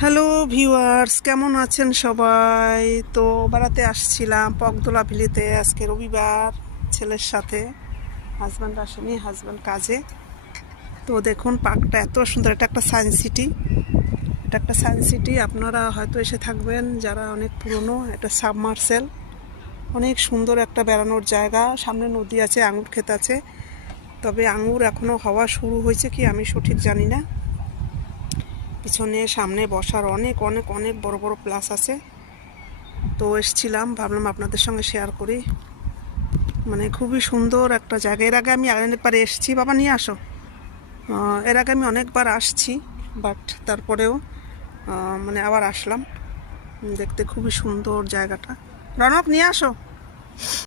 Hello viewers, কেমন আছেন সবাই? তো বেড়াতে আসছিলাম পগদোলা ভিলেতে আজকে রবিবার ছেলের সাথে। হাজব্যান্ড আসেনি, হাজব্যান্ড কাজে। তো দেখুন পার্কটা এত সুন্দর, এটা একটা সায়েন্স সিটি। এটা একটা সায়েন্স সিটি, আপনারা হয়তো এসে থাকবেন যারা অনেক পুরনো। এটা সাবমার্সেল, অনেক সুন্দর একটা বেড়ানোর জায়গা। সামনে নদী আছে, আঙুর ক্ষেত আছে, তবে আঙুর এখনও হওয়া শুরু হয়েছে কি আমি সঠিক জানি না। পিছনে সামনে বসার অনেক অনেক অনেক বড় বড় প্লাস আছে। তো এসছিলাম, ভাবলাম আপনাদের সঙ্গে শেয়ার করি। মানে খুবই সুন্দর একটা জায়গা। এর আগে আমি অনেকবার এসছি, বাবা নিয়ে আসো। এর আগে আমি অনেকবার আসছি, বাট তারপরেও মানে আবার আসলাম। দেখতে খুবই সুন্দর জায়গাটা। রনক নিয়ে আসো।